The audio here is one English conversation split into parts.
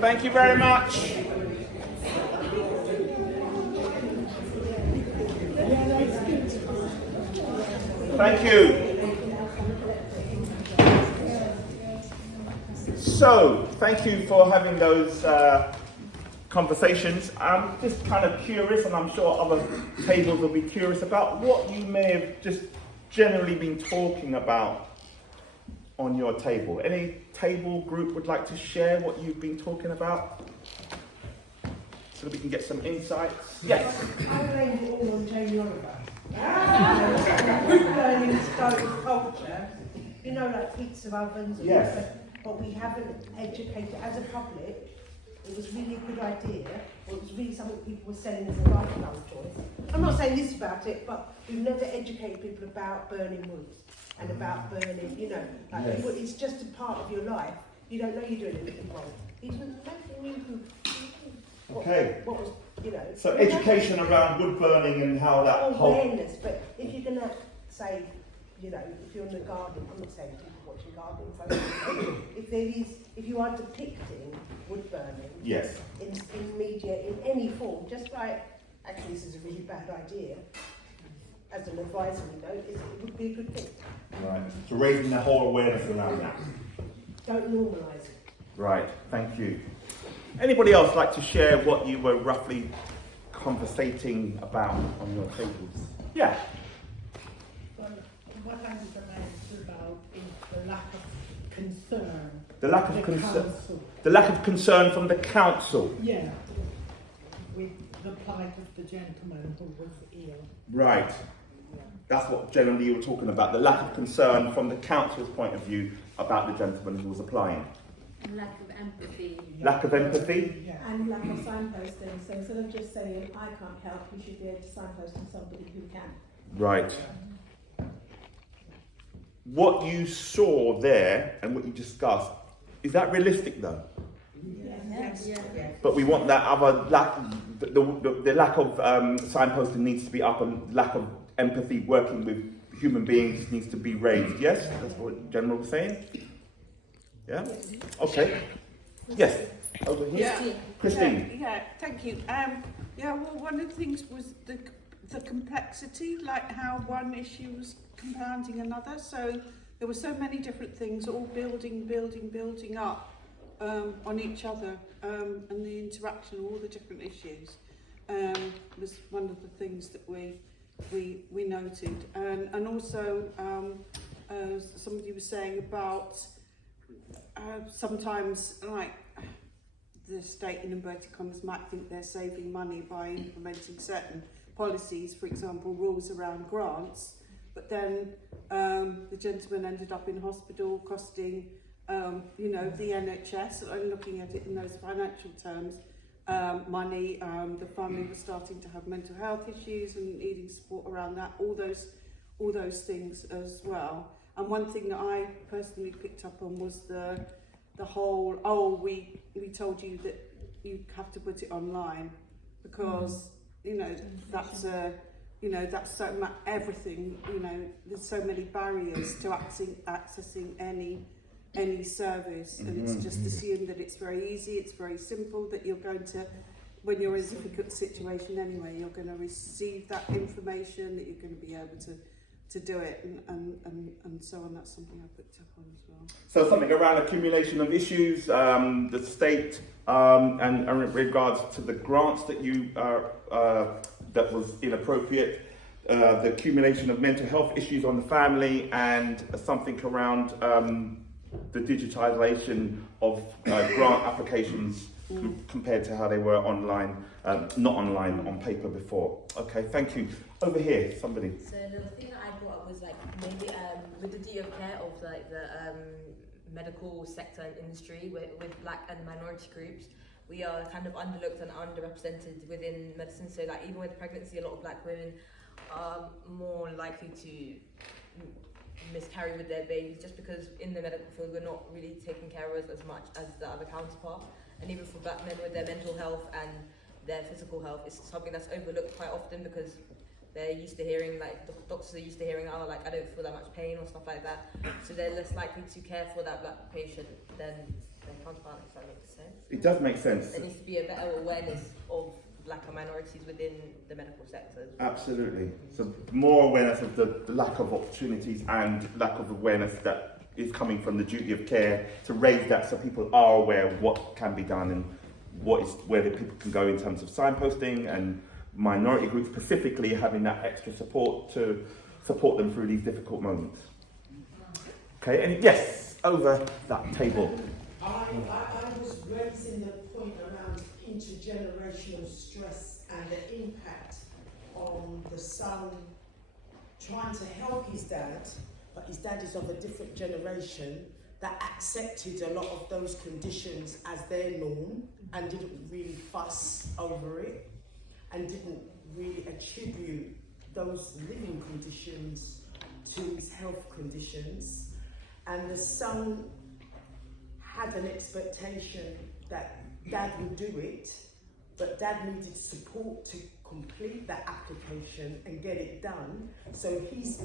Thank you very much. Thank you. So, thank you for having those conversations. I'm just kind of curious, and I'm sure other tables will be curious about what you may have just generally been talking about on your table. Any table group would like to share what you've been talking about? So that we can get some insights. Yes? I blame it all on Jamie Oliver. We're learning stove culture, you know, like pizza ovens and Yes. stuff, but we haven't educated as a public. It was really a good idea, or it was really something people were selling as a lifestyle choice. I'm not saying this about it, but we've never educated people about burning wood and about burning, you know, like Yes. people, it's just a part of your life. You don't know you're doing anything wrong. Even Okay. what was, you know. So education around wood burning and how that whole... awareness, but if you're going to say, you know, if you're in the garden, I'm not saying people watching gardening programs, if you are depicting wood burning Yes. in media in any form, just like, actually this is a really bad idea, as an advisory note, it would be a good thing. Right. So raising the whole awareness around that. Don't normalise it. Right, thank you. Anybody else like to share what you were roughly conversating about on your tables? Yeah. Well, what I was about is the lack of concern. The lack of concern. The lack of concern from the council. Yeah, with the plight of the gentleman who was ill. Right. That's what generally you were talking about. The lack of concern from the council's point of view about the gentleman who was applying. Lack of empathy. Lack of empathy. Yeah. And lack of signposting. So instead of just saying, I can't help, you should be able to signpost to somebody who can. Right. What you saw there and what you discussed, is that realistic though? Yes. Yeah. But we want that other lack, the lack of signposting needs to be up, and lack of empathy working with human beings needs to be raised. Yes? That's what General was saying? Yeah? Okay. Yes. Over here. Yeah. Christine. Yeah, thank you. Yeah, well, one of the things was the complexity, like how one issue was compounding another. So there were so many different things, all building up on each other, and the interaction, all the different issues, was one of the things that we noted, and also somebody was saying about sometimes, like, the state in inverted commas might think they're saving money by implementing certain policies, for example rules around grants, but then the gentleman ended up in hospital costing you know, the NHS, and looking at it in those financial terms, money. The family was starting to have mental health issues and needing support around that, all those things as well. And one thing that I personally picked up on was the whole, we told you that you have to put it online because you know that's so much everything, you know, there's so many barriers to accessing any service, and it's just assumed that it's very easy, it's very simple, that you're going to, when you're in a difficult situation anyway, you're going to receive that information, that you're going to be able to do it, and so on. That's something I picked up on as well. So something around accumulation of issues, the state, and in regards to the grants that you that was inappropriate, the accumulation of mental health issues on the family, and something around the digitization of grant applications compared to how they were online, not online, on paper before. Okay, thank you. Over here, somebody. So the thing that I brought up was like maybe with the duty of care of like the medical sector and industry with black and minority groups, we are kind of underlooked and underrepresented within medicine. So like even with pregnancy, a lot of black women are more likely to miscarry with their babies, just because in the medical field we're not really taking care of us as much as the other counterpart. And even for black men with their mental health and their physical health, it's something that's overlooked quite often because they're used to hearing, like, the doctors are used to hearing, oh, like, I don't feel that much pain or stuff like that. So they're less likely to care for that black patient than their counterpart, if that makes sense. It does make sense. There needs to be a better awareness of black and minorities within the medical sector. Absolutely. So more awareness of the lack of opportunities and lack of awareness that is coming from the duty of care, to raise that so people are aware of what can be done and where the people can go in terms of signposting, and minority groups specifically having that extra support to support them through these difficult moments. Okay, and yes, over that table. I was raising the point around intergenerational stress and the impact on the son trying to help his dad, but his dad is of a different generation that accepted a lot of those conditions as their norm and didn't really fuss over it and didn't really attribute those living conditions to his health conditions. And the son had an expectation that dad would do it, but dad needed support to complete that application and get it done. So he's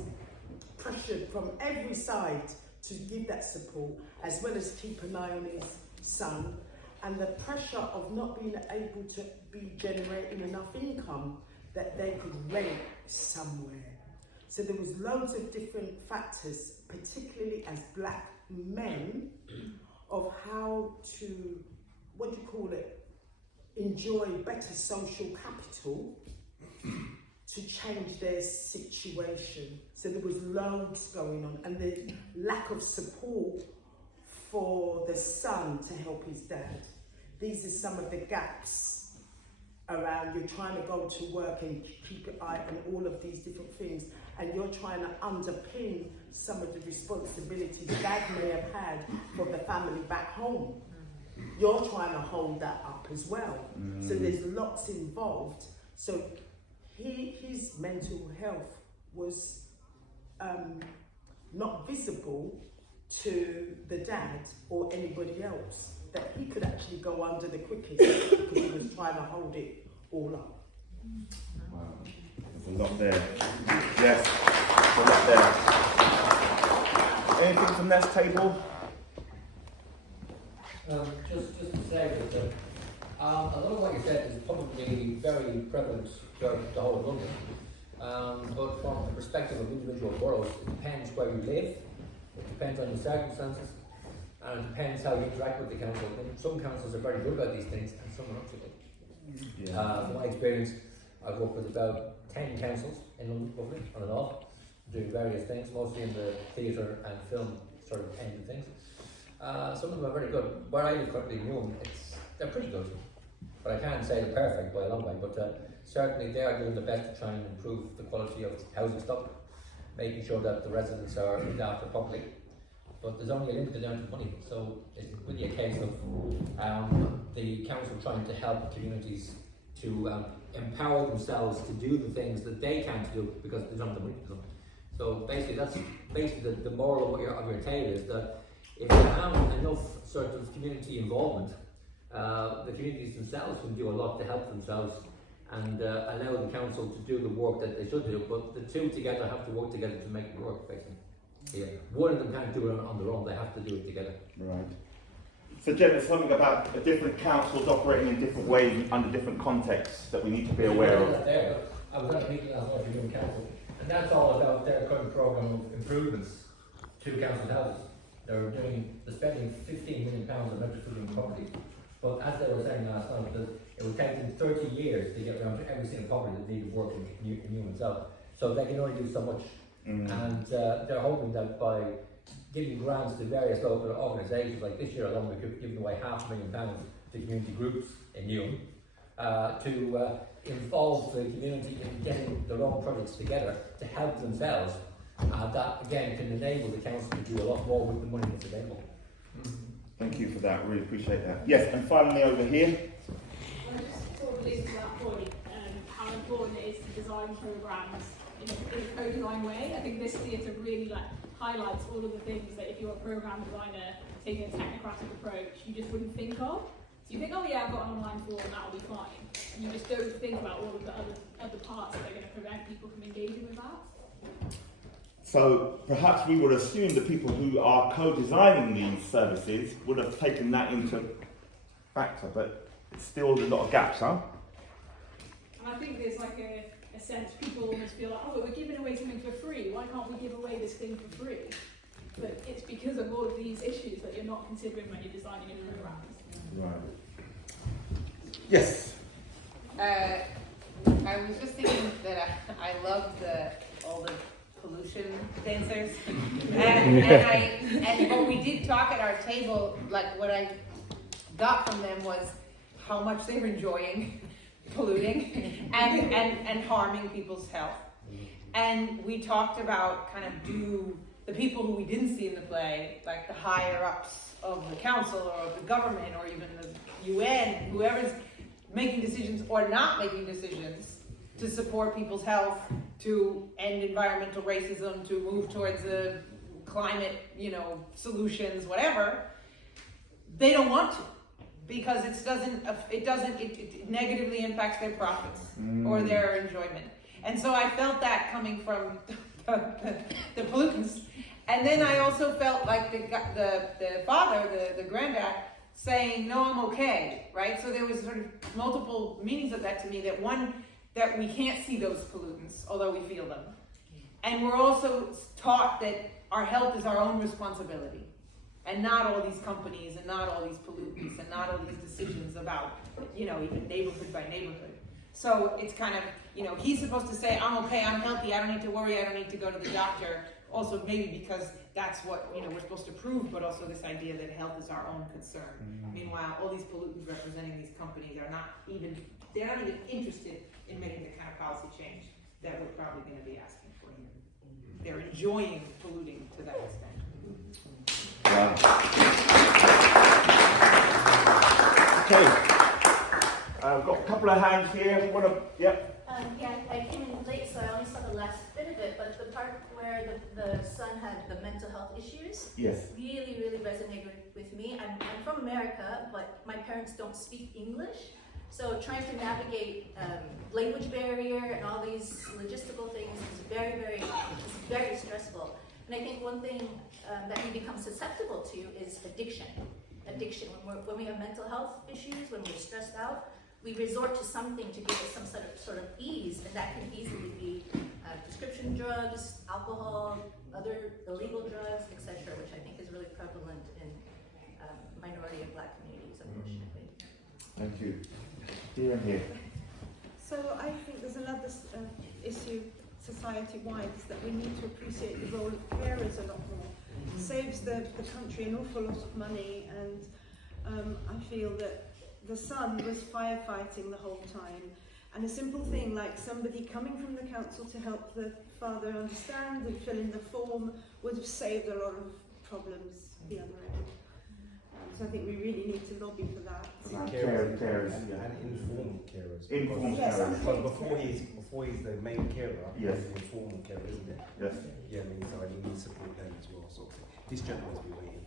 pressured from every side to give that support, as well as keep an eye on his son, and the pressure of not being able to be generating enough income that they could rent somewhere. So there was loads of different factors, particularly as black men, of how to, what do you call it, enjoy better social capital to change their situation. So there was loads going on, and the lack of support for the son to help his dad. These are some of the gaps around. You're trying to go to work and keep an eye on all of these different things, and you're trying to underpin some of the responsibilities dad may have had for the family back home. You're trying to hold that up as well. So there's lots involved. So his mental health was not visible to the dad or anybody else, that he could actually go under the quickest because he was trying to hold it all up. Wow, there's a lot there. Yes, there's a lot there. Anything from this table? Just to say that a lot of what you said is probably very prevalent throughout the whole of London. But from the perspective of individual boroughs, it depends where you live, it depends on your circumstances, and it depends how you interact with the council. And some councils are very good about these things, and some are not so good. From my experience, I've worked with about 10 councils in London, roughly, on and off, doing various things, mostly in the theatre and film sort of end of things. Some of them are very good. Where I live currently in Newham, they're pretty good. But I can't say they're perfect by a long way, but certainly they are doing their best to try and improve the quality of housing stock, making sure that the residents are looked after properly. But there's only a limited amount of money, so it's really a case of the council trying to help communities to empower themselves to do the things that they can't do because they don't have the money to do them. So basically, that's basically the moral of your tale is that if you have enough sort of community involvement, the communities themselves can do a lot to help themselves and allow the council to do the work that they should do, but the two together have to work together to make it work, basically. Yeah. One of them can't do it on their own, they have to do it together. Right. So Jen, there's something about different councils operating in different ways and under different contexts that we need to be aware of. I was at a meeting last night with the council, and that's all about their current programme of improvements to council houses. They're spending £15 million on metropolitan property. But as they were saying last night, that it would take them 30 years to get around to every single property that needed work in Newham itself. So they can only do so much. And they're hoping that by giving grants to various local organisations, like this year alone we've given away £500,000 to community groups in Newham to involve the community in getting their own projects together to help themselves. That again can enable the council to do a lot more with the money that's available. Thank you for that, really appreciate that. Yes, and finally over here. I just sort of link to that point, how important it is to design programmes in a co-design way. I think this theatre really highlights all of the things that if you're a programme designer taking a technocratic approach, you just wouldn't think of. So you think, oh yeah, I've got an online form, that'll be fine. And you just don't think about all of the other parts that are going to prevent people from engaging with that. So perhaps we would assume the people who are co-designing these services would have taken that into factor, but it's still a lot of gaps, huh? And I think there's like a sense people almost feel like, oh, but we're giving away something for free. Why can't we give away this thing for free? But it's because of all of these issues that you're not considering when you're designing your programs. Right. Yes. I was just thinking that I love all the pollution dancers, and what we did talk at our table, like what I got from them was how much they were enjoying polluting and harming people's health. And we talked about kind of do the people who we didn't see in the play, like the higher ups of the council or of the government or even the UN, whoever's making decisions or not making decisions to support people's health, to end environmental racism, to move towards the climate, solutions, whatever, they don't want to, because it negatively impacts their profits or their enjoyment. And so I felt that coming from the pollutants. And then I also felt like the father, the granddad, saying, no, I'm okay, right? So there was sort of multiple meanings of that to me. That one, that we can't see those pollutants, although we feel them. And we're also taught that our health is our own responsibility, and not all these companies, and not all these pollutants, and not all these decisions about, even neighborhood by neighborhood. So it's kind of, he's supposed to say, I'm okay, I'm healthy, I don't need to worry, I don't need to go to the doctor. Also maybe because that's what, we're supposed to prove, but also this idea that health is our own concern. Meanwhile, all these pollutants representing these companies they're not even interested in making the kind of policy change that we're probably going to be asking for here. They're enjoying polluting to that extent. Wow. Okay. I've got a couple of hands here. Yep. Yeah, I came in late, so I only saw the last bit of it, but the part where the son had the mental health issues really, really resonated with me. I'm from America, but my parents don't speak English, so trying to navigate language barrier and all these logistical things is very stressful. And I think one thing that we become susceptible to is addiction. When we have mental health issues, when we're stressed out, we resort to something to give us some sort of ease, and that can easily be prescription drugs, alcohol, other illegal drugs, etc., which I think is really prevalent in minority and Black communities, unfortunately. Thank you. Here and here. So I think there's another issue society-wide, is that we need to appreciate the role of carers a lot more. It saves the country an awful lot of money, and I feel that the son was firefighting the whole time, and a simple thing like somebody coming from the council to help the father understand and fill in the form would have saved a lot of problems the other end. So I think we really need to lobby for that. Carers, and informal carers. Informal Yes, carers. Because before he's the main carer, Yes. he's the informal carer, isn't it? Yes. Yeah, I mean, so you need to support them as well. So this gentleman's been waiting.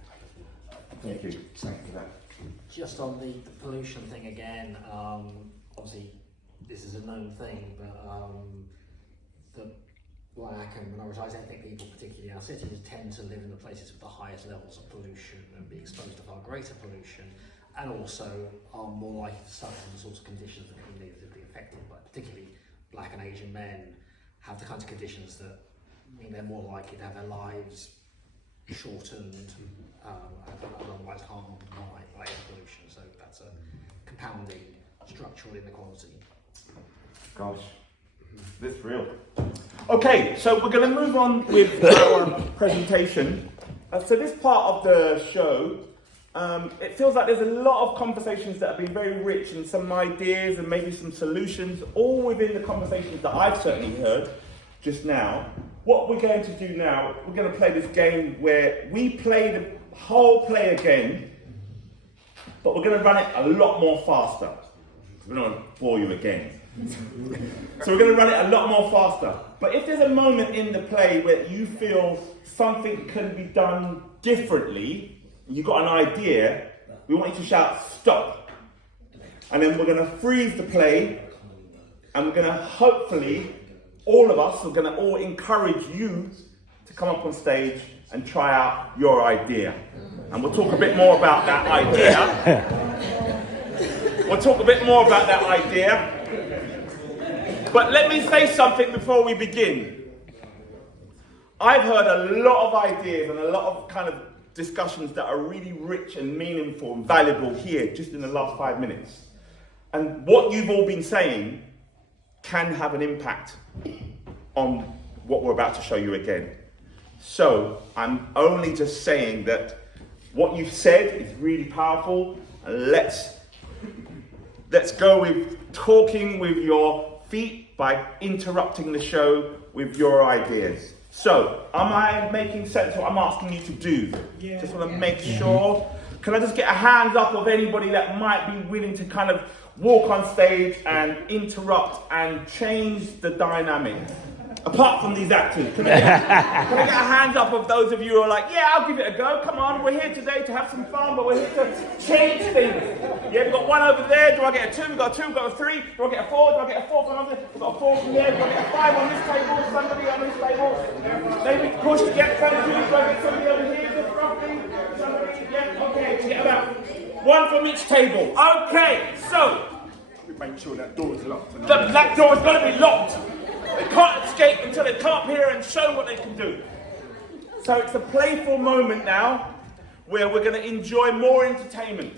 Thank you. Thank you for that. Just on the pollution thing again, obviously this is a known thing, but the Black and minoritized ethnic people, particularly in our cities, tend to live in the places with the highest levels of pollution and be exposed to far greater pollution, and also are more likely to suffer from the sorts of conditions that can be negatively affected by, particularly Black and Asian men have the kinds of conditions that mean they're more likely to have their lives shortened and otherwise harmed by air pollution. So that's a compounding structural inequality. Gosh, this is real. Okay, so we're going to move on with our presentation. So this part of the show, it feels like there's a lot of conversations that have been very rich, and some ideas and maybe some solutions, all within the conversations that I've certainly heard just now. What we're going to do now, we're going to play this game where we play the whole play again, but we're going to run it a lot more faster. We don't want to bore you again. So we're going to run it a lot more faster. But if there's a moment in the play where you feel something can be done differently, you've got an idea, we want you to shout, stop. And then we're going to freeze the play, and we're going to hopefully, all of us are going to all encourage you to come up on stage and try out your idea. And we'll talk a bit more about that idea We'll talk a bit more about that idea. But let me say something before we begin. I've heard a lot of ideas and a lot of kind of discussions that are really rich and meaningful and valuable here just in the last 5 minutes. And what you've all been saying can have an impact on what we're about to show you again. So I'm only just saying that what you've said is really powerful. And let's go with talking with your feet by interrupting the show with your ideas. So, am I making sense what I'm asking you to do? Yeah. Just want to make sure. Can I just get a hand up of anybody that might be willing to kind of walk on stage and interrupt and change the dynamic? Apart from these actors. Can I get a hand up of those of you who are like, yeah, I'll give it a go. Come on, we're here today to have some fun, but we're here to change things. Yeah, we've got one over there. Do I get a 2? We've got a 2, we've got a 3. Do I get a 4? Do I get a 4 from over there? We've got a 4 from there. Do I get a 5 on this table? Somebody on this table? Maybe push, yeah, thank you. Do I get somebody over here? Just roughly? Somebody, yeah, okay. We get about 1 from each table. Okay, so. We make sure that door is locked. That door is going to be locked. They can't escape until they come up here and show what they can do. So it's a playful moment now where we're going to enjoy more entertainment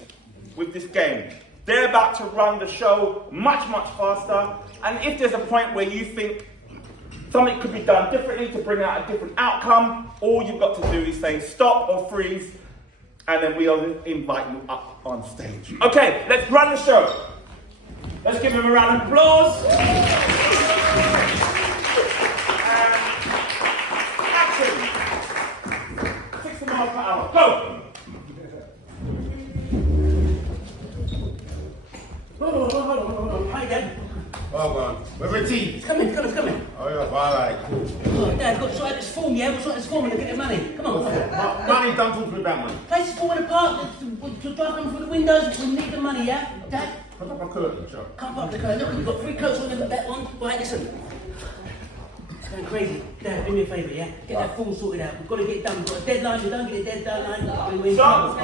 with this game. They're about to run the show much, much faster. And if there's a point where you think something could be done differently to bring out a different outcome, all you've got to do is say stop or freeze, and then we'll invite you up on stage. Okay, let's run the show. Let's give them a round of applause. Action. 60 miles per hour. Go. Hold on. Hi, Dad. Hold on. Where's the tea? It's coming. Oh, yeah, alright. Oh, Dad, got to sort out this form, yeah? We'll sort this form and get the money. Come on. Money, don't talk to me about money. Place is falling apart. To drive them through the windows. We need the money, yeah? Dad? Put up a curtain, sure. Can't put up the curtain. Look, we've got 3 coats on that one. Right, listen. It's going crazy. Dad, do me a favour, yeah? Get that form sorted out. We've got to get it done. We've got a deadline. We don't get a deadline. Stop.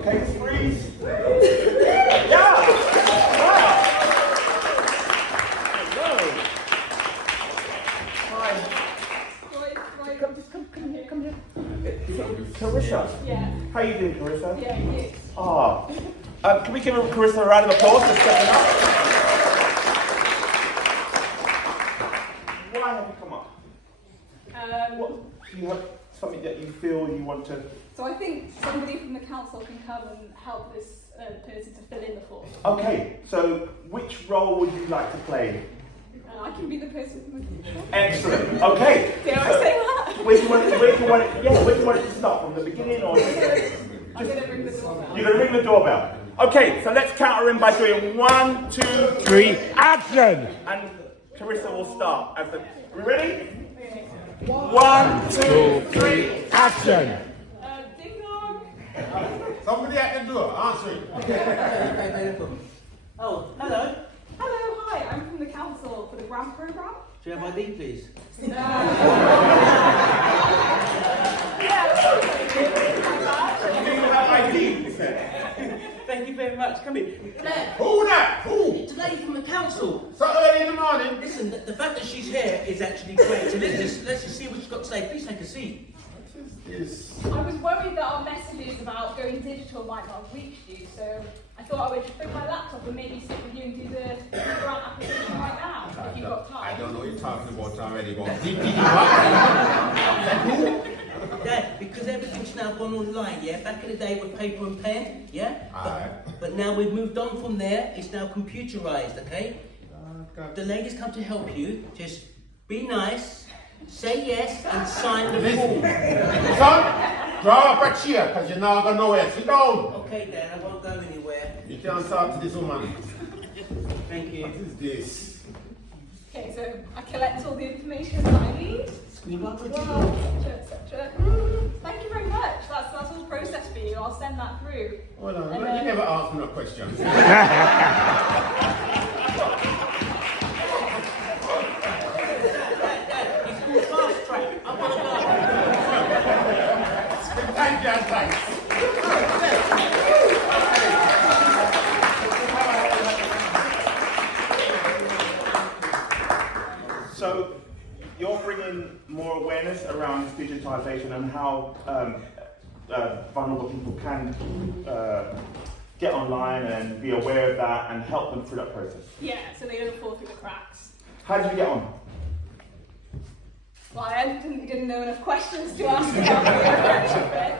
Okay, freeze. Yeah. Wow. Come here. Carissa. Yeah. How you doing, Carissa? Yeah, you. Can we give Carissa a round of applause for stepping up? Why have you come up? Do you have something that you feel you want to? So I think somebody from the council can come and help this person to fill in the form. Okay, so which role would you like to play? I can be the person from the Excellent. Okay. Dare I say that? Where do you want it to start? From the beginning or? I'm going to ring the doorbell. You're going to ring the doorbell. Okay, so let's counter in by doing 1, 2, 3, action! And Carissa will start. We ready? 1, 2, 3, action! Ding dong! Somebody at the door, answer it. Oh, hello. Hello, hi, I'm from the council for the grant programme. Do you have ID, please? Yeah. Thank you very much. Come in. Dad. Who that? Who? It's a lady from the council. So early in the morning. Listen, the fact that she's here is actually great. So let's just see what she's got to say. Please take a seat. Yes. I was worried that our messages about going digital might not have reached you, so I thought I would bring my laptop and maybe sit with you and do the grant application right now, if you've got time. I don't know what you're talking about already, but Dad, because everything's now gone online, yeah? Back in the day with paper and pen, yeah? Alright. But now we've moved on from there. It's now computerized, okay? The ladies come to help you. Just be nice, say yes, and sign the form. Son, draw up a chair, because you're not going nowhere. Sit down. Okay, Dad, I won't go anywhere. You can't talk to this woman. Thank you. What is this? Okay, so I collect all the information that I need. etc. Thank you very much. That's all processed for you. I'll send that through. Hold on, you never asked me no questions. Fast track. I'm gonna go. Thank you, thanks. digitalisation and how vulnerable people can get online and be aware of that and help them through that process? Yeah, so they don't fall through the cracks. How did you get on? Well, I didn't know enough questions to ask about the approach of it.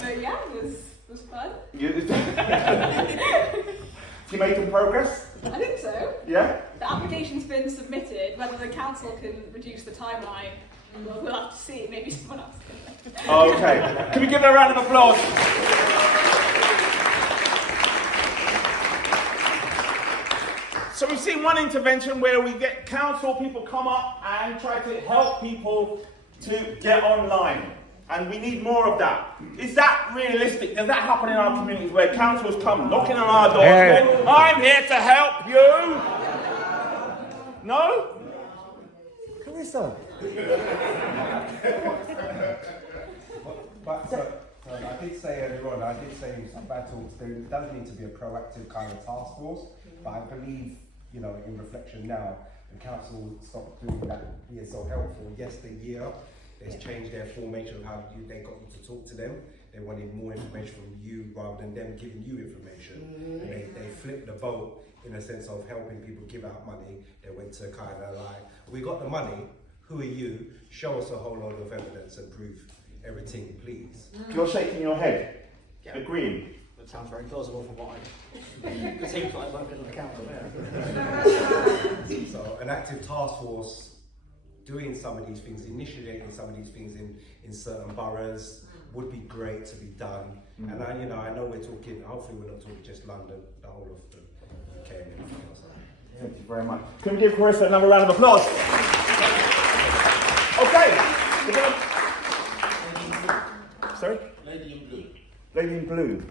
But yeah, it was fun. You made some progress? I think so. Yeah? The application's been submitted. Whether the council can reduce the timeline, we'll have to see. Maybe someone else can. Okay. Can we give her a round of applause? So we've seen one intervention where we get council people come up and try to help people to get online. And we need more of that. Is that realistic? Does that happen in our communities where councils come knocking on our doors saying, I'm here to help you? No? Carissa? But I did say earlier on, I did say in some battles, there does need to be a proactive kind of task force, but I believe, you know, in reflection now, the council stopped doing that being so helpful. Yes, the year, they've changed their formation of how they got you to talk to them. They wanted more information from you rather than them giving you information. And they flipped the boat in a sense of helping people give out money. They went to kind of like, we got the money, who are you? Show us a whole lot of evidence and prove everything, please. You're shaking your head, agreeing. That sounds very plausible from what it seems like I've been on the council there. So an active task force doing some of these things, initiating some of these things in certain boroughs would be great to be done. And I know we're talking, hopefully we're not talking just London, the whole of the UK and everything else. Thank you very much. Can we give Carissa another round of applause? Okay. Sorry? Lady in blue. Lady in blue.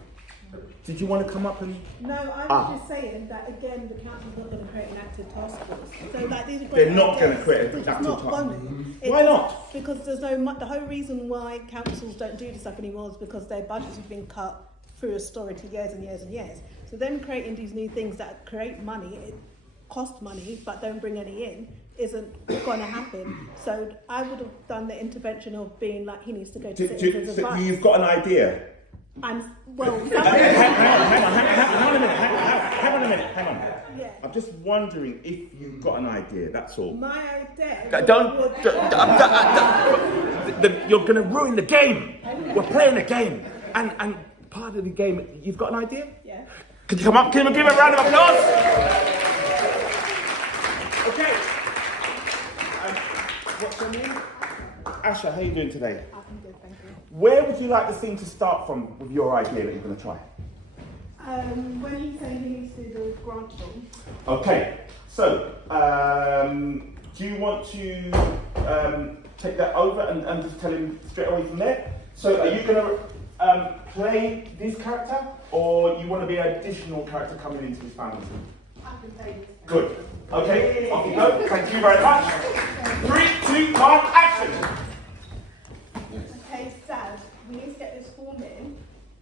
Did you want to come up and... No, I was just saying that again, the council's not going to create an active task force. So like these are great They're not going to ideas, create an which is active not task funny. force. Why not? Because there's the whole reason why councils don't do this stuff anymore is because their budgets have been cut through austerity years and years and years. So them creating these new things that create money, it cost money, but don't bring any in, isn't going to happen. So I would have done the intervention of being like, he needs to go to citizens' So advice. you've got an idea? Hang on a minute. Yeah. I'm just wondering if you've got an idea, that's all. My idea... You're going to ruin the game. We're playing a game. And part of the game, you've got an idea? Yeah. Could you come up? Can we give a round of applause? Okay. What's your name? Asha, how are you doing today? I'm good, thank you. Where would you like the scene to start from with your idea that you're going to try? When you say he needs to do the grant form. Okay, so do you want to take that over and just tell him straight away from there? So are you going to play this character, or you want to be an additional character coming into this family? I can play this. Good. Okay, off you go. Thank you very much. 3, 2, 1, action! Okay, Dad, we need to get this form in.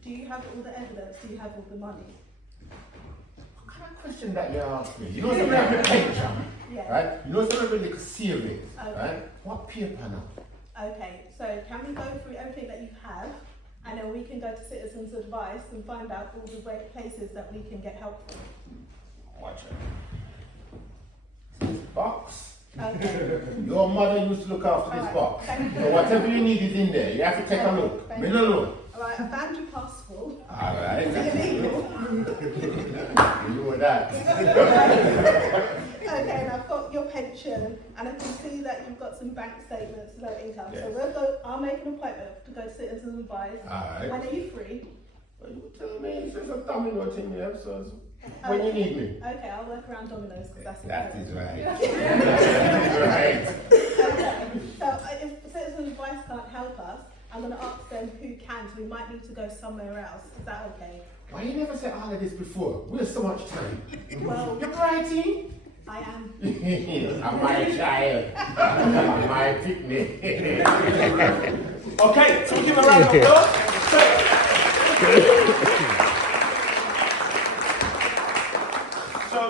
Do you have all the evidence? Do you have all the money? What kind of question that you asked me? You know something like a picture, Yeah. right? You know something like a series, Okay. right? What paper now? Okay, so can we go through everything that you have, and then we can go to citizens' advice and find out all the great places that we can get help from? Watch it. This box. Okay. Your mother used to look after this Alright, box. thank you. So whatever you need is in there. You have to take a look. Thank Me you. no look. Alright, I found your passport. Alright. Is it illegal? You know that. Okay, and I've got your pension, and I can see that you've got some bank statements, no income. Yes. So I'll make an appointment to go to citizens' advice. Alright. When are you free? Well, you tell me, it's just a domino thing there, so when you need me. Okay, I'll work around dominoes because that's That is right. right. Right. Okay, so if citizens' advice can't help us, I'm going to ask them who can, so we might need to go somewhere else. Is that okay? Why you never said all of this before? We have so much time. Well, You're writing? I am. I'm my child. I'm my picnic. Okay, so we give a round of applause. So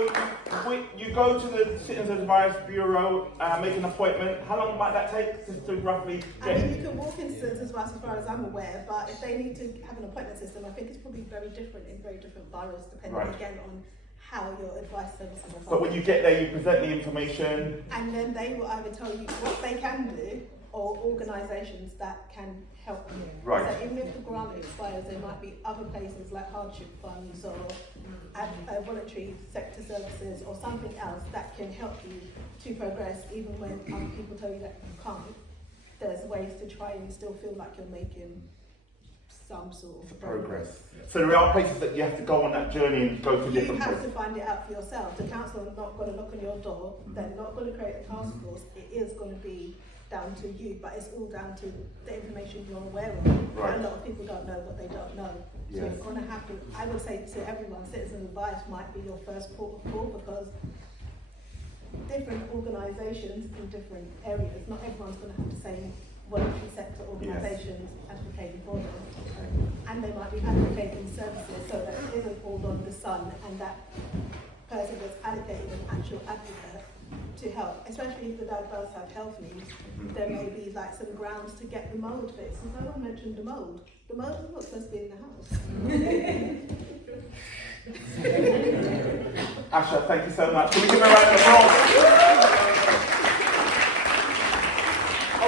you go go to the Citizens Advice Bureau, make an appointment, how long might that take just to roughly I mean, get? you can walk in Citizens Advice as far as I'm aware, but if they need to have an appointment system, I think it's probably very different in very different boroughs, depending Right. again on how your advice services are. But when you get there, you present the information. And then they will either tell you what they can do or organisations that can help you. Right. So even if the grant expires, there might be other places like hardship funds or voluntary sector services or something else that can help you to progress even when other people tell you that you can't. There's ways to try and still feel like you're making some sort of Progress. So there are places that you have to go on that journey and go to You different have places. to find it out for yourself. The council are not going to knock on your door. They're not going to create a task force. It is going to be down to you, but it's all down to the information you're aware of. Right. A lot of people don't know what they don't know. So Yes. you're going to have to, I would say to everyone, Citizen Advice might be your first port of call because different organisations in different areas, not everyone's going to have the same voluntary sector organisations advocating for them. And they might be advocating services so that it isn't all on the sun and that person gets allocated an actual advocate to help, especially if the dad does have health needs. There may be like some grounds to get the mould fixed. No one mentioned the mould. The mould is what's supposed to be in the house. Asha, thank you so much. Can we give her a round of applause?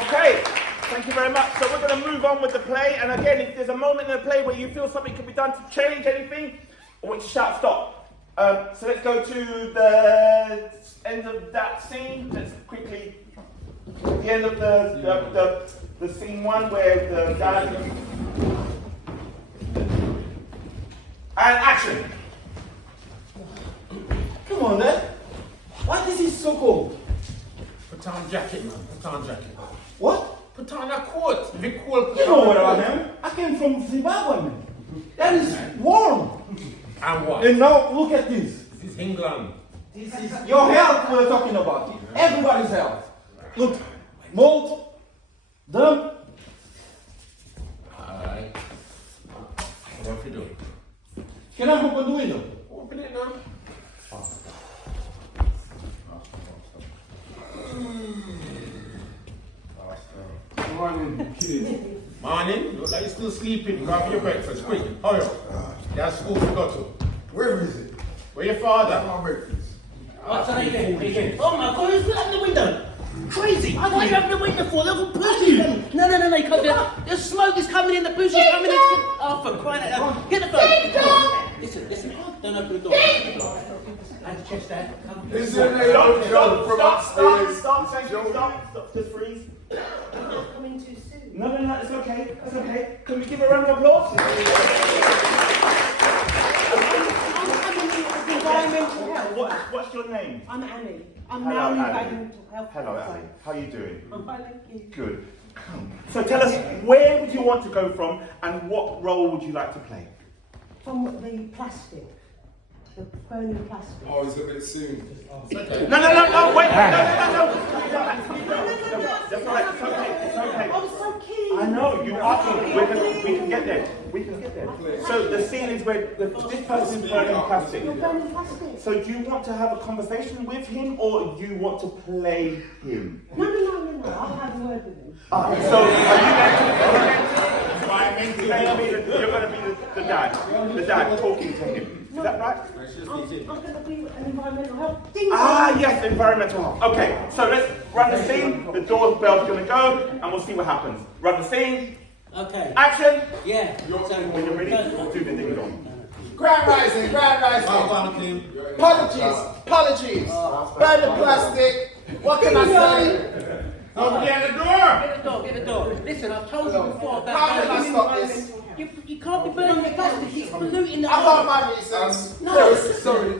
Okay, thank you very much. So we're going to move on with the play. And again, if there's a moment in the play where you feel something can be done to change anything, I want you to shout stop. So let's go to the end of that scene. Let's quickly, at the end of the scene one where the dad. And action. Come on, Dad. Why this is so cold? Put on jacket, man. Put on jacket. What? Put on a coat. If it's cold, you know what I am. I came from Zimbabwe, man. That is warm. And what? And now look at this. This is England. This is your health we're talking about. Everybody's health. Look, mold, dump. Alright. What do you do? Can I open the window? Open it now. Morning, kids. Morning. Look like you're still sleeping. Grab your breakfast. Quick. Hurry up. There's school to go to. Where is it? Where your father? My breakfast. Oh my God, who's put up the window? Crazy! What are you open the window for? They'll push you! No, you can't do that. The smoke is coming in, the booze is coming in. Oh, for crying out loud. Get the phone! Listen, don't open the door. I had to check that. Stop, just freeze. Coming too soon. No, it's okay, it's okay. Can we give a round of applause? Environmental health. What's your name? I'm Annie. I'm Hello, now in Annie. environmental health. Hello, Annie. How are you doing? I'm fine, thank you. Good. So tell us, where would you want to go from and what role would you like to play? From the plastic. The burning plastic. Oh, is it a bit soon? No, wait, no. That's all right, it's okay. I'm so keen. I know, you are keen. We can get there. So the scene is where this person is burning plastic. You're burning plastic. So do you want to have a conversation with him or do you want to play him? No. I'll have a word with him. So are you going to be the dad talking to him? Is that right? I'm going to be an environmental health. Yes, environmental health. Okay, so let's run the scene. The doorbell's going to go and we'll see what happens. Run the scene. Okay. Action. Yeah. When you're ready, we'll do the ding dong. Grand rising. Apologies. Burn the plastic. What can I say? Nobody at the door. Get the door. Listen, I've told you before about How can I stop this? You can't be burning the plastic, it's polluting the I got my reasons. No. Sorry.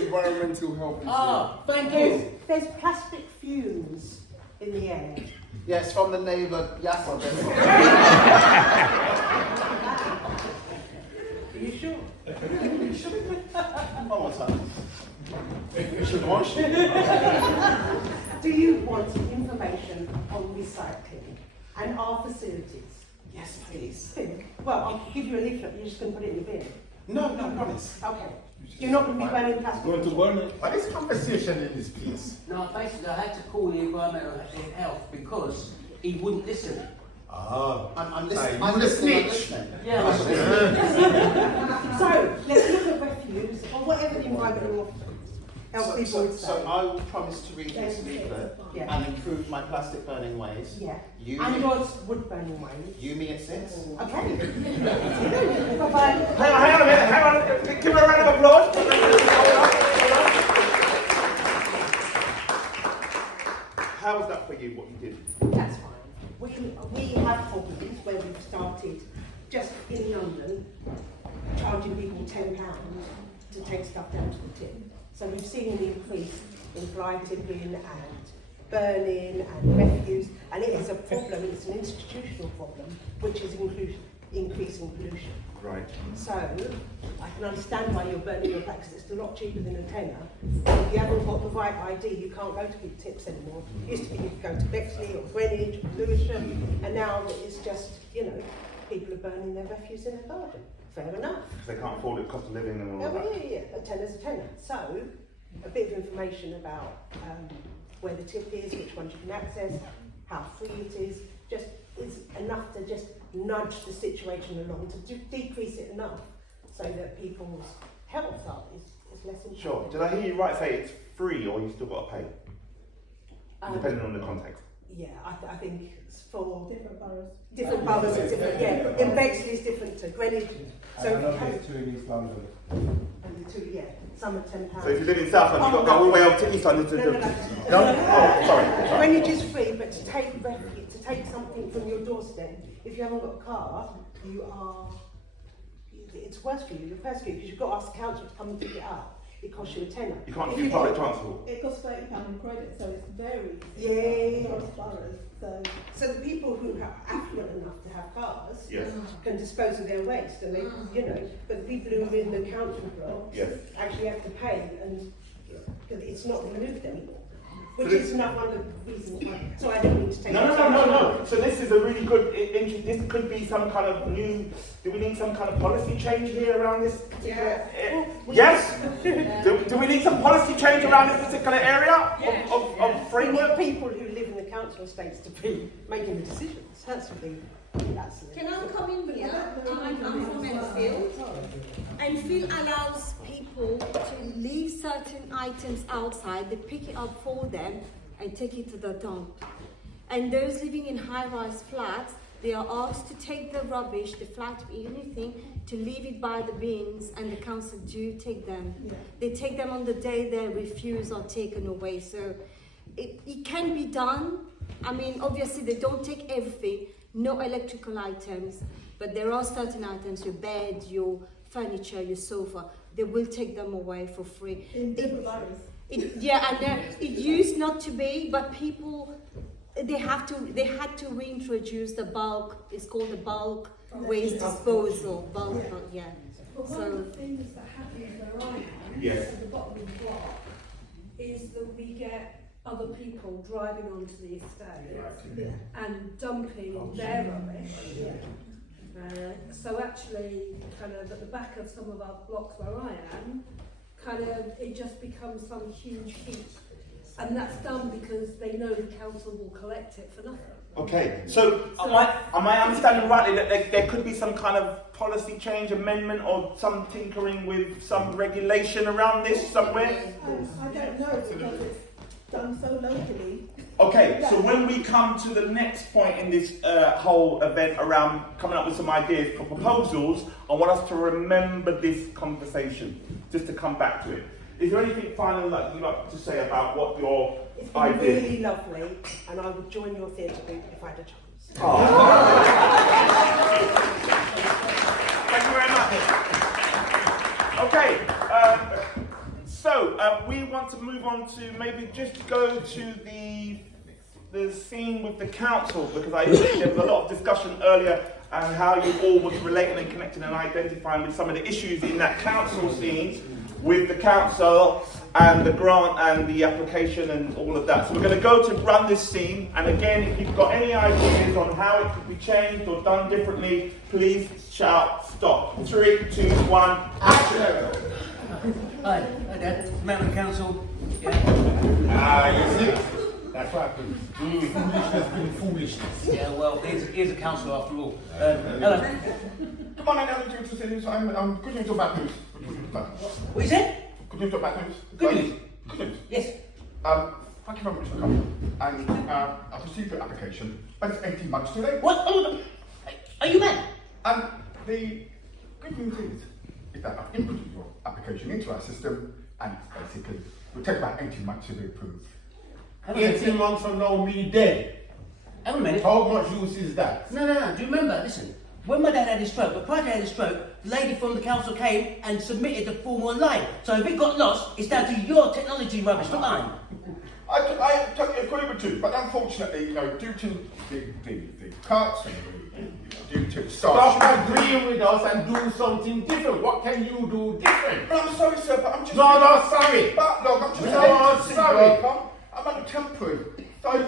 Environmental health. Thank you. There's plastic fumes in the air. Yes, from the neighbour. Yes, Are you sure? Oh, what's that? You should wash it. Do you want information on recycling and our facilities? Yes, please. Well, I'll give you a leaflet, you're just going to put it in the bin. No, promise. Okay. You're not going to be burning plastic. Going to burn it. What is conversation in this place? No, basically I had to call the environmental health because he wouldn't listen. Oh, I'm listening. I'm the listening. snitch. Yeah, I'm listening. So, let's look at refuse, or whatever the environmental health people would say. So I will promise to read this leaflet Yeah. and improve my plastic burning ways. Yeah. You, And yours wood burning ways. you me at 6. Okay. Bye-bye. Hang on a minute, hang on. Give her a round of applause. How was that for you, what you did? That's fine. We have problems where we've started just in London charging people £10 to take stuff down to the tip. So we've seen an increase in fly tipping and burning and refuse, and it is a problem, it's an institutional problem, which is increasing pollution. Right. So, I can understand why you're burning your back, because it's a lot cheaper than a tenner. If you haven't got the right ID, you can't go to big tips anymore. It used to be you could go to Bexley or Greenwich or Lewisham, and now it's just, people are burning their refuse in their garden. Fair enough. Because they can't afford it, cost of living and all that. Yeah, a tenner's a tenner. So, a bit of information about where the tip is, which ones you can access, how free it is, just is enough to just nudge the situation along, to decrease it enough so that people's health is less important. Sure. Did I hear you right say it's free or you still got to pay? Depending on the context. Yeah, I think it's for Different boroughs. different boroughs, it's different. Yeah, in Bexley it's different to Greenwich. And I know there's 2 in East London. And the two, some are £10. So if you live in South London, you've got to go all the way up to East London to No. Oh, sorry. Greenwich is free, but to take something from your doorstep, if you haven't got a car, it's worse for you, you're persecuted, because you've got to ask the council to come and pick it up. It costs you a tenner. You can't use public transport. It costs £30 in credit, so it's very Yeah. across boroughs. So the people who are affluent enough to have cars Yes. can dispose of their waste, and they, but the people who are in the council blocks Yes. actually have to pay, and because it's not removed anymore. So Which is not one of the reasons why. So I don't need to take. No. So this is a really good. This could be some kind of new. Do we need some kind of policy change here around this particular? Yes. Do we need some policy change around this particular area of framework? We need people who live in the council estates to be making the decisions. That's the thing. Can I come in here? I'm from Enfield. Enfield allows people to leave certain items outside, they pick it up for them and take it to the dump. And those living in high-rise flats, they are asked to take the rubbish, the flat, anything, to leave it by the bins, and the council do take them. Yeah. They take them on the day they refuse or taken away. So it can be done. I mean, obviously they don't take everything, no electrical items, but there are certain items, your bed, your furniture, your sofa, they will take them away for free. In different boroughs. It used not to be, but people, they had to reintroduce the bulk, it's called the bulk waste disposal, bulk, yeah. But one of the things that happens where I am, at the bottom of the block, is that we get other people driving onto the estate and dumping their rubbish. So actually, kind of at the back of some of our blocks where I am, kind of it just becomes some huge heap, and that's done because they know the council will collect it for nothing. Okay, so am I understanding rightly that there could be some kind of policy change, amendment, or some tinkering with some regulation around this somewhere? I don't know because it's done so locally. Okay, so when we come to the next point in this whole event around coming up with some ideas for proposals, I want us to remember this conversation, just to come back to it. Is there anything final that you'd like to say about what your idea? It's really lovely, and I would join your theatre group if I had a chance. Thank you very much. Okay, so we want to move on to maybe just go to the scene with the council, because I think there was a lot of discussion earlier and how you all was relating and connecting and identifying with some of the issues in that council scene with the council and the grant and the application and all of that. So we're going to go to run this scene, and again, if you've got any ideas on how it could be changed or done differently, please shout stop. 3, 2, 1, action! Hi there, Member of Council. You see? That's what happens. Foolishness being foolishness. Yeah, well, here's a councillor after all. Hello. Come on, I know you to say this. I'm good news or bad news? What is it? Good news or bad news? Good news. Good news. Yes. Thank you very much for coming. And I've received your application, but it's 18 months too late. What? Oh, are you mad? And the good news is that I've inputted your application into our system, and basically it will take about 18 months to be approved. 18 months from now, me dead. Hang on a minute. How much use is that? No. Do you remember? Listen, when my dad had his stroke, but prior to having his stroke, the lady from the council came and submitted the form online. So if it got lost, it's down to your technology rubbish, not mine. I totally agree with you, but unfortunately, due to the cuts and due to stop agreeing with us and do something different. What can you do different? Well, I'm sorry, sir, but I'm just... No, sorry. But look, I'm just... No, sorry. I'm on a temporary. Stop.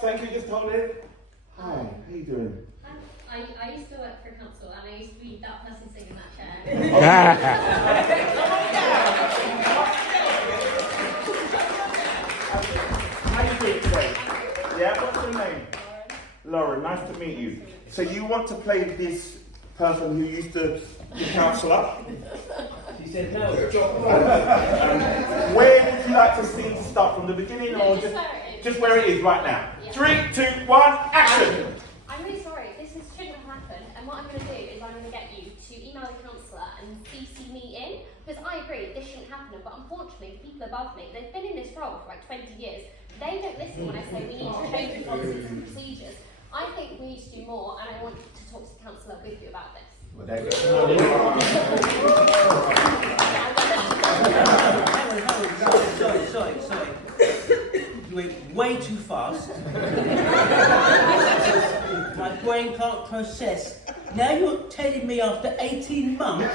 Thank you, just hold it. Hi, how you doing? I used to work for council and I used to be that person sitting in that How you doing today? Yeah, what's your name? Lauren, nice to meet you. So you want to play this person who used to be councillor? She said no. Where would you like to see to start, from the beginning or just where it is right now? Yeah. 3, 2, 1, action! I'm really sorry, this shouldn't have happened, and what I'm going to do is I'm going to get you to email the councillor and CC me in, because I agree this shouldn't happen, but unfortunately the people above me, they've been in this role for like 20 years, they don't listen when I say we need to change the policies and procedures. I think we need to do more, and I want to talk to the councillor with you about this. Well, there you Sorry. You went way too fast. My brain can't process. Now you're telling me after 18 months,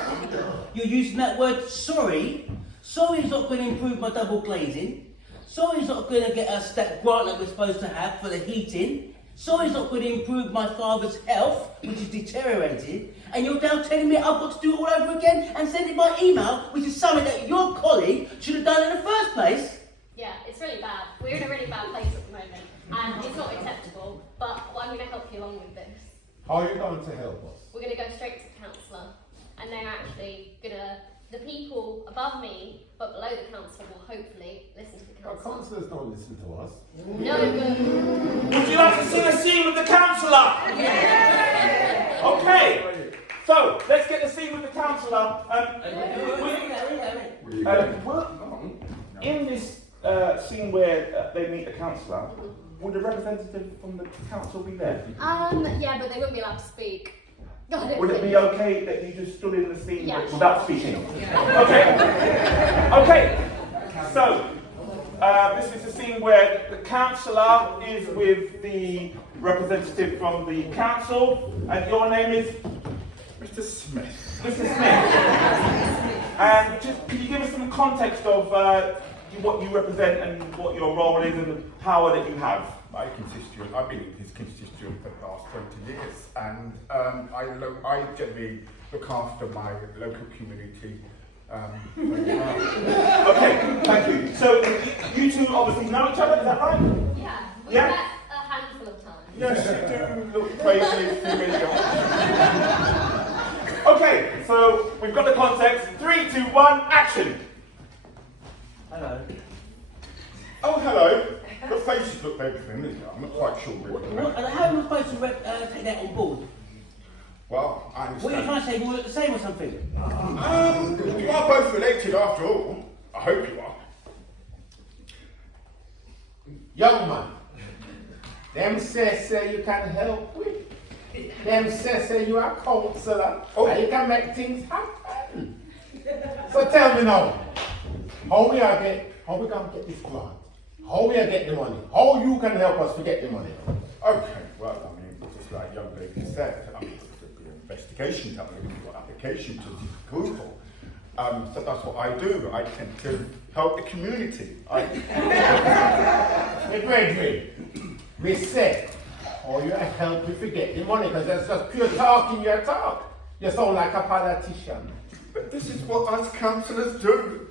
you're using that word sorry. Sorry is not going to improve my double glazing. Sorry is not going to get us that grant that we're supposed to have for the heating. Sorry is not going to improve my father's health, which is deteriorated. And you're now telling me I've got to do it all over again and send it by email, which is something that your colleague should have done in the first place. Yeah, it's really bad. We're in a really bad place at the moment, and it's not acceptable, but I'm going to help you along with this. How are you going to help us? We're going to go straight to the councillor, and they're actually going to, the people above me, but below the councillor will hopefully listen to the Our councillor. councillors don't listen to us. No, Would you like to see a scene with the councillor? Yeah! Okay, so let's get the scene with the councillor. In this scene where they meet the councillor, would the representative from the council be there? yeah, but they wouldn't be allowed to speak. Would it be okay that you just stood in the scene Yeah. without speaking? Okay. So, this is the scene where the councillor is with the representative from the council, and your name is? Mr. Smith. Mr. Smith. And just, can you give us some context of what you represent and what your role is and the power that you have? My constituent, I've been his constituent for the last 20 years, and I generally look after my local community. Okay, thank you. So you two obviously know each other, is that right? Yeah, we've Yeah? met a handful of times. Yes, you do look crazy, familiar. Okay, so we've got the context. 3, 2, 1, action! Hello. Oh, hello. The faces look very familiar. I'm not quite sure. How am I supposed to take that on board? Well, I understand. What are you trying to say? We all look the same or something? You are both related after all. I hope you are. Young man, them say you can help with. Them say you are counsellor, and you can make things happen. So tell me now, how we gonna get this grant? How we get the money? How you can help us to get the money? Okay, well, I mean, just like young lady said, there'll be an investigation done, we've got application to seek approval. So that's what I do. I tend to help the community. The brethren, we said, or you help you forget the money, because that's just pure talking your talk. You sound like a politician. But this is what us councillors do.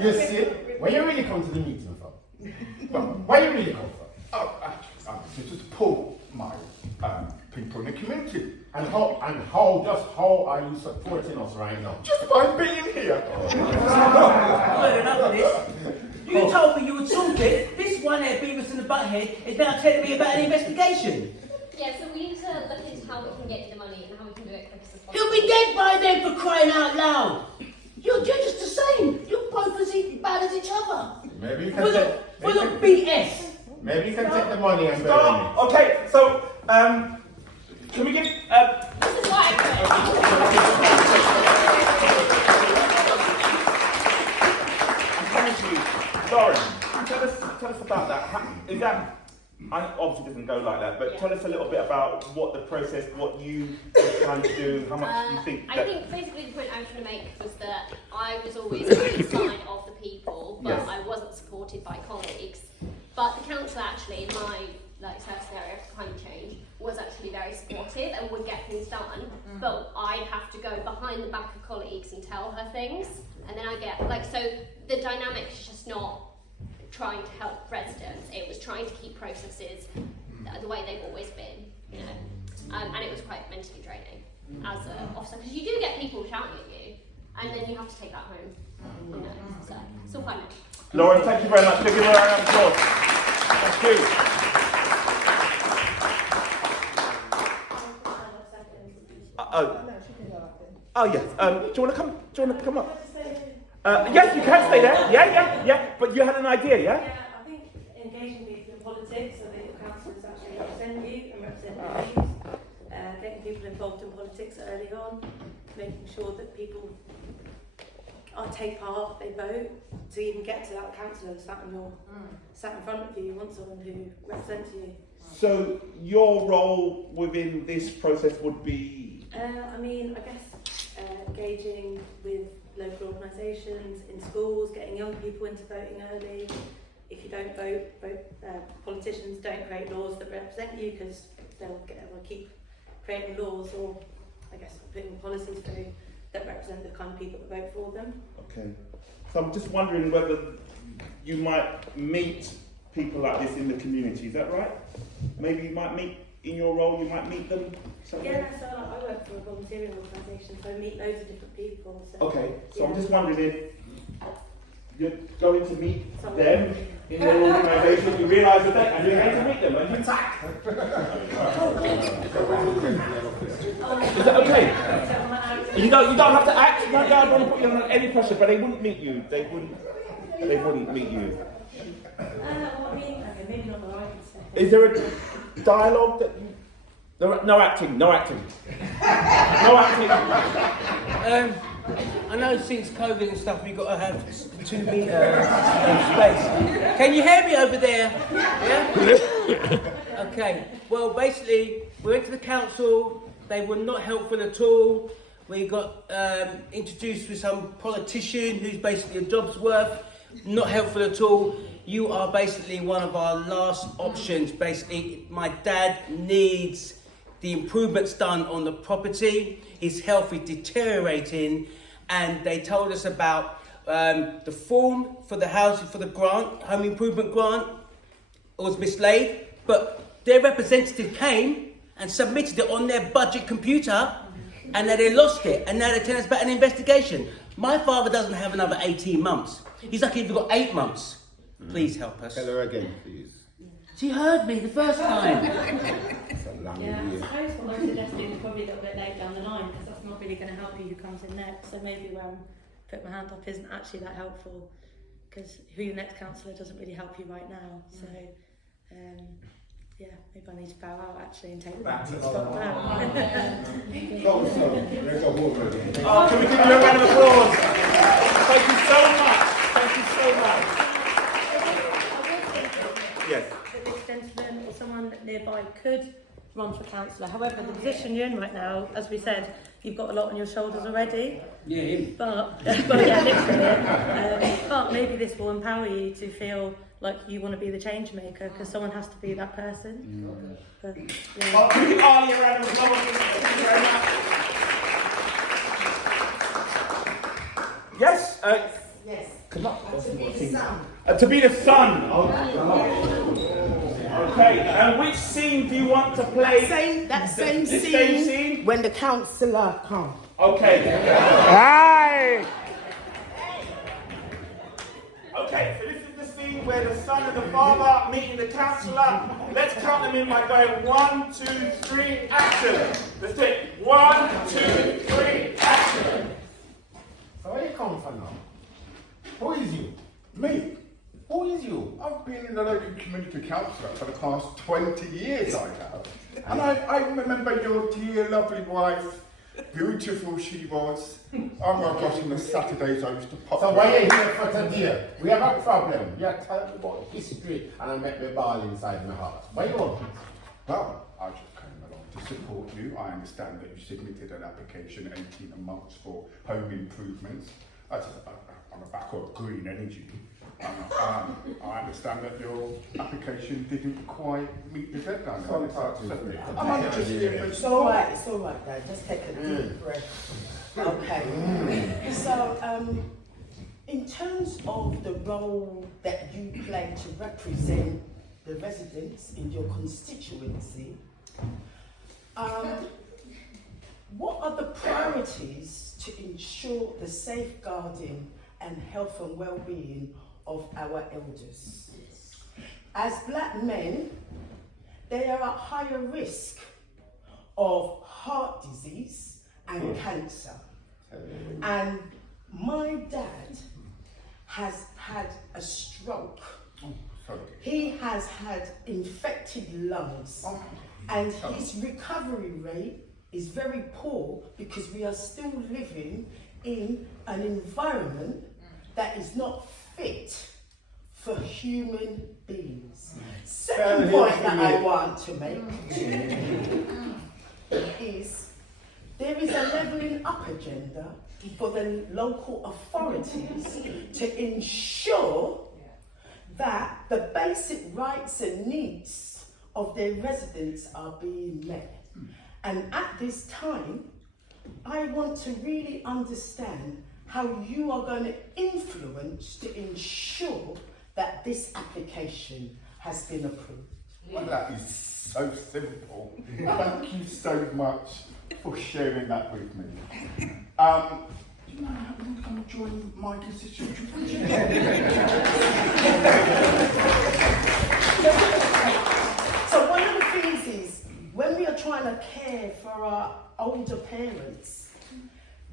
You see? Why you really come to the meeting for? Why you really come for? I'm to support my people in the community. And how are you supporting us right now? Just by being here. Well, enough of this. You told me you would sort it. This one here, Beavis and the Butthead, is now telling me about an investigation. Yeah, so we need to look into how we can get you the money and how we can do it quick as possible. He'll be dead by then, for crying out loud. You're just the same. You're both as bad as each other. Maybe you For can the BS. Maybe you can take the money and bury me. Okay, so can we give? This is why Thank you, Lauren. Tell us about that. Is that? I obviously doesn't go like that, but tell us a little bit about what the process, what you were trying to do, how much you think. I think basically the point I was trying to make was that I was always on the side of the people, but Yes. I wasn't supported by colleagues. But the council actually, in my service area for climate change, was actually very supportive and would get things done. But I'd have to go behind the back of colleagues and tell her things, and then I get so the dynamic is just not trying to help residents, it was trying to keep processes the way they've always been, you know. And it was quite mentally draining as an officer, because you do get people shouting at you, and then you have to take that home, you know, so it's all fine. Lauren, thank you very much. Give her a round of applause. Thank you. Oh yes. Do you want to come? Do you want to come up? Yes, you can stay there. Yeah. But you had an idea, yeah? Yeah, I think engaging people in politics so that your councillors actually represent you and represent your views, getting people involved in politics early on, making sure that people take part, they vote, to even get to that councillor sat in front of you. You want someone who represents you. So your role within this process would be? I mean, I guess engaging with local organisations, in schools, getting young people into voting early. If you don't vote, politicians don't create laws that represent you, because they'll keep creating laws, or I guess putting policies through that represent the kind of people that vote for them. Okay. So I'm just wondering whether you might meet people like this in the community, is that right? Maybe you might meet, in your role, you might meet them somewhere? Yeah, so I work for a volunteering organisation, so I meet loads of different people. So, Okay, so yeah. I'm just wondering if you're going to meet them in their organisation, you realise that and you're going to meet them and you attack. Is that okay? You don't have to act. No, I don't want to put you under any pressure, but they wouldn't meet you. They wouldn't meet you. I mean, okay, maybe not the right stuff. Is there a dialogue that you? No acting. No acting. I know since COVID and stuff, we've got to have 2 metre space. Can you hear me over there? Yeah? Okay. Well, basically, we went to the council. They were not helpful at all. We got introduced with some politician who's basically a job's worth. Not helpful at all. You are basically one of our last options. Basically, my dad needs the improvements done on the property. His health is deteriorating, and they told us about the form for the housing, for the grant, home improvement grant, was mislaid, but their representative came and submitted it on their budget computer, and then they lost it, and now they're telling us about an investigation. My father doesn't have another 18 months. He's lucky if he's got 8 months. Please help us. Tell her again, please. She heard me the first time. Yeah, I suppose what I'm suggesting is probably a little bit later down the line, because that's not really going to help you who comes in next. So maybe put my hand up isn't actually that helpful, because who your next councillor doesn't really help you right now. So yeah, maybe I need to bow out actually and take that to stop that. Oh, can we give you a round of applause? Thank you so much. Thank you so much. Yes. That this gentleman or someone nearby could run for councillor. However, the position you're in right now, as we said, you've got a lot on your shoulders already. Yeah, him. But yeah, literally. But maybe this will empower you to feel like you want to be the change maker because someone has to be that person. But, yeah. Well, give Arlie a round of applause. Thank you very much. Yes. Yes. Come up. To be the sun. To be the sun. Okay. And which scene do you want to play? That same The scene, same scene? when the councillor comes. Okay. Hi. Okay, so this is the scene where the son and the father meeting the councillor. Let's count them in by going 1, 2, 3, action. Let's do it. 1, 2, 3, action. So where you come from now? Who is you? Me? Who is you? I've been in the local community council for the past 20 years, I have. And I remember your dear, lovely wife, beautiful she was. Oh my gosh, on the Saturdays I used to pop. So why are you here for today? We have a problem. You are telling me about history and I make me ball inside my heart. Why you want this? Well, I just came along to support you. I understand that you submitted an application 18 months for home improvements. That's on the back of green energy. I understand that your application didn't quite meet the deadline. It's all right, Dad. Just take a deep breath. Okay. So, in terms of the role that you play to represent the residents in your constituency, what are the priorities to ensure the safeguarding and health and well-being of our elders? As black men, they are at higher risk of heart disease and cancer. And my dad has had a stroke. He has had infected lungs, and his recovery rate is very poor because we are still living in an environment that is not fit for human beings. Second point that I want to make is there is a levelling up agenda for the local authorities to ensure that the basic rights and needs of their residents are being met. And at this time, I want to really understand how you are going to influence to ensure that this application has been approved. Well, that is so simple. Thank you so much for sharing that with me. Do you know how you can join my constituency? So one of the things is, when we are trying to care for our older parents,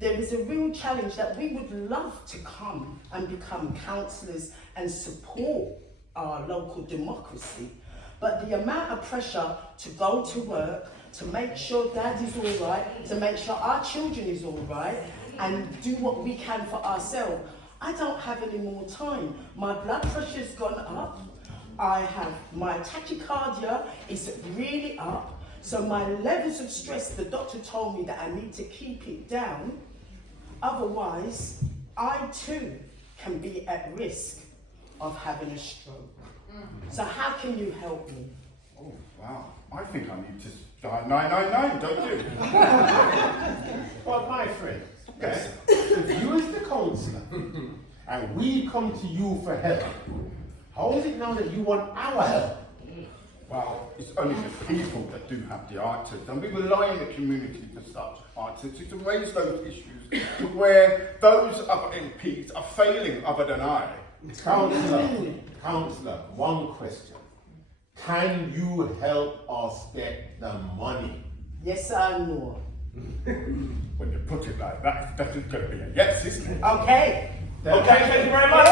there is a real challenge that we would love to come and become councillors and support our local democracy. But the amount of pressure to go to work, to make sure dad is all right, to make sure our children is all right, and do what we can for ourselves. I don't have any more time. My blood pressure's gone up. I have, my tachycardia is really up. So my levels of stress, the doctor told me that I need to keep it down. Otherwise, I too can be at risk of having a stroke. So how can you help me? Oh, wow. I think I need to dial 999, don't you? Well, my friend, Yes. if you as the councillor and we come to you for help, how is it now that you want our help? Well, it's only the people that do have the answers, and we rely on the community for such answers to raise those issues to where those other MPs are failing other than I. Councillor, one question. Can you help us get the money? Yes or no? When you put it like that, it's definitely going to be a yes, isn't it? Okay. Okay, thank you very much.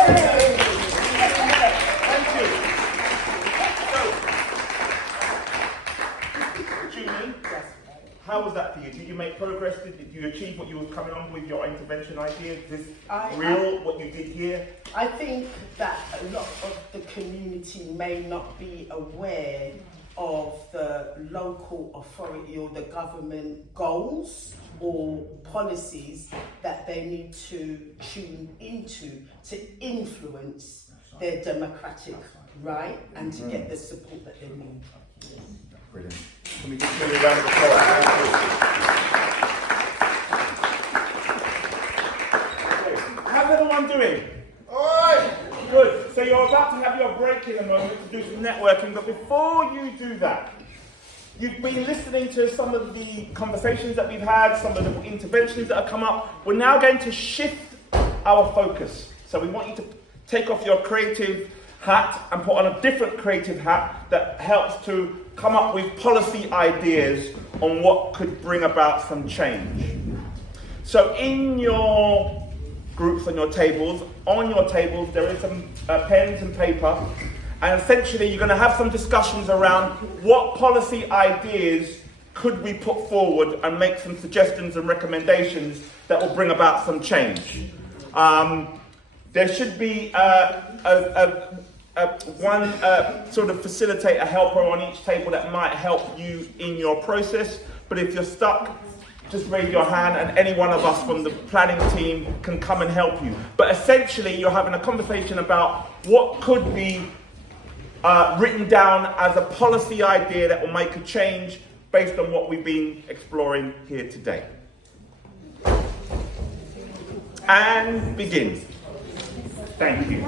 Thank you. Julie, how was that for you? Did you make progress? Did you achieve what you were coming on with your intervention idea? Is this real, what you did here? I think that a lot of the community may not be aware of the local authority or the government goals or policies that they need to tune into to influence their democratic right, and to get the support that they need. Brilliant. Can we just give you a round of applause? How's everyone doing? Good. So you're about to have your break in a moment to do some networking, but before you do that, you've been listening to some of the conversations that we've had, some of the interventions that have come up. We're now going to shift our focus. So we want you to take off your creative hat and put on a different creative hat that helps to come up with policy ideas on what could bring about some change. So in your groups on your tables there is some pens and paper, and essentially you're going to have some discussions around what policy ideas could we put forward and make some suggestions and recommendations that will bring about some change. There should be one sort of facilitator, helper on each table that might help you in your process, but if you're stuck, just raise your hand and any one of us from the planning team can come and help you. But essentially you're having a conversation about what could be written down as a policy idea that will make a change based on what we've been exploring here today. And begin. Thank you.